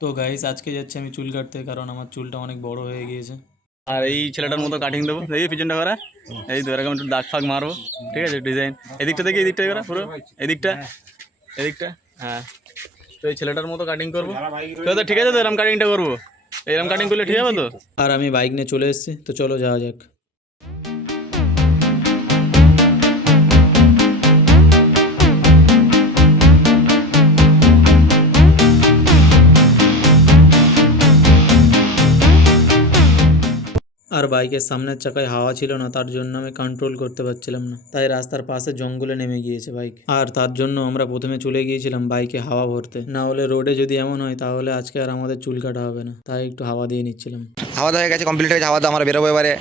তো গাইস আজকে যাচ্ছি আমি চুল কাটতে, কারণ আমার চুলটা অনেক বড় হয়ে গিয়েছে। আর এই ছেলেটার মতো কাটিং দেবো, দেখি পিছনটা করা, এই তো এরকম একটু দাগ ফাগ মারবো, ঠিক আছে, ডিজাইন এদিকটা দেখি, এদিকটা করা পুরো, এদিকটা এদিকটা, হ্যাঁ। তো এই ছেলেটার মতো কাটিং করবো তো, ঠিক আছে, তো এরকম কাটিংটা করবো, এরকম কাটিং করলে ঠিক হবে তো। আর আমি বাইক নিয়ে চলে এসেছি, তো চলো যাওয়া যাক। আর বাইকের সামনের চাকায় হাওয়া ছিল না, তার জন্য আমি কন্ট্রোল করতে পারছিলাম না, তাই রাস্তার পাশে জঙ্গলে নেমে গিয়েছে বাইক। আর তার জন্য আমরা প্রথমে চলে গিয়েছিলাম বাইকে হাওয়া ভরতে, না হলে রোডে যদি এমন হয় তাহলে আজকে আর আমাদের চুল কাটা হবে না, তাই একটু হাওয়া দিয়ে নিচ্ছিলাম। হাওয়া হয়ে গেছে, কমপ্লিট হয়ে গেছে হাওয়া, আমরা বেরোবো এবারে।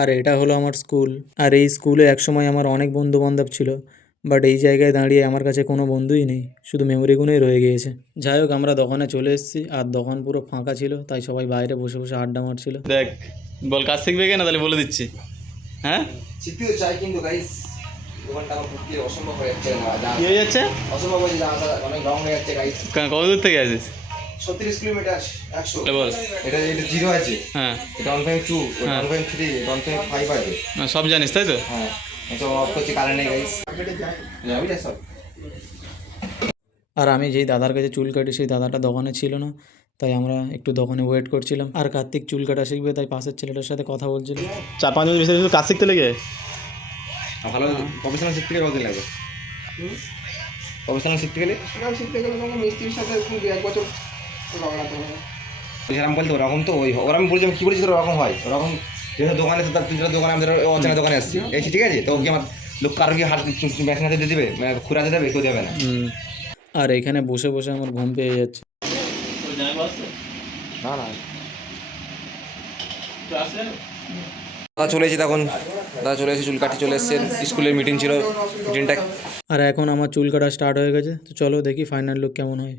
আর এটা হলো আমার স্কুল। আর এই স্কুলে একসময় আমার অনেক বন্ধু বান্ধব ছিল, বাট এই জায়গায় দাঁড়িয়ে আমার কাছে কোনো বন্ধুই নেই, শুধু মেমোরিগুলোই রয়ে গিয়েছে। যাই হোক, আমরা দোকানে চলে এসেছি, আর দোকান পুরো ফাঁকা ছিল, তাই সবাই বাইরে বসে বসে আড্ডা মারছিল। দেখ, বল কাজ শিখবে কেনা, তাহলে বলে দিচ্ছি। হ্যাঁ, শিখতে তো চাই, কিন্তু গাইস দোকানটা আমার পক্ষে অসম্ভব হয়ে যাচ্ছে, কি হয়ে যাচ্ছে? অসম্ভব হয়ে যাচ্ছে, অনেক লং হয়ে যাচ্ছে গাইস। কত দূর থেকে আসিস? 36 কিলোমিটার 100। বল। এটা জিরো আছে, হ্যাঁ, এটা 1.2, 1.3, 1.5 আছে। সব জানিস তাই তো? হ্যাঁ, এটা অফ করছি, কারেন্ট নেই গাইস। যাবি না সব। আর আমি যেই দাদার কাছে চুল কাটি, সেই দাদাটা দোকানে ছিল না, তাই আমরা একটু দোকানে ওয়েট করছিলাম। আর কার্তিক চুল কাটা শিখবে, তাই পাশের ছেলেটার সাথে কথা বলছিল। 4-5 মিনিট বেশি কাজ শিখতে লেগে ভালো প্রফেশনাল শিখতে গেলে কতদিন লাগবে? প্রফেশনাল শিখতে গেলে তোমাকে মিস্ত্রির সাথে 1 বছর লাগাতে হবে। যেরকম বলতে ওরকম তো ওই ওরা, আমি বলছি, আমি কী বলেছি তোর ওরকম হয়, ওরকম যেটা দোকানে তার তিনটা দোকানে আমাদের অচেনা দোকানে আসছি, এসেছি, ঠিক আছে, তো কি আমার লোক কারো কি হাত মেশিন হাতে দিয়ে দেবে, মানে খুঁড়াতে দেবে, কেউ দেবে না। আর এখানে বসে বসে আমার ঘুম পেয়ে যাচ্ছে। না না, দাদা চলে এসেছি, তখন দাদা চলে এসেছি, চুল কাটি চলে এসেছেন, স্কুলের মিটিং ছিল, মিটিংটা। আর এখন আমার চুল কাটা স্টার্ট হয়ে গেছে, তো চলো দেখি ফাইনাল লুক কেমন হয়।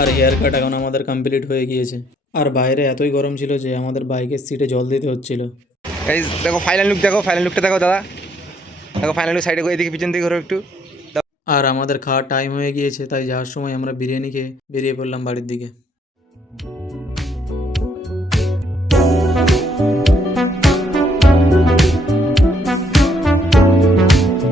আর হেয়ার কাট এখন আমাদের কমপ্লিট হয়ে গিয়েছে। আর বাইরে এতই গরম ছিল যে আমাদের বাইকের সিটে জল দিতে হচ্ছিল। গাইস দেখো ফাইনাল লুক, দেখো ফাইনাল লুকটা দেখো দাদা, দেখো ফাইনাল লুক, সাইডে এদিকে পিছন দিকে ঘোরো একটু। আর আমাদের খাওয়ার টাইম হয়ে গিয়েছে, তাই যাওয়ার সময় আমরা বিরিয়ানি খেয়ে বেরিয়ে পড়লাম বাড়ির দিকে।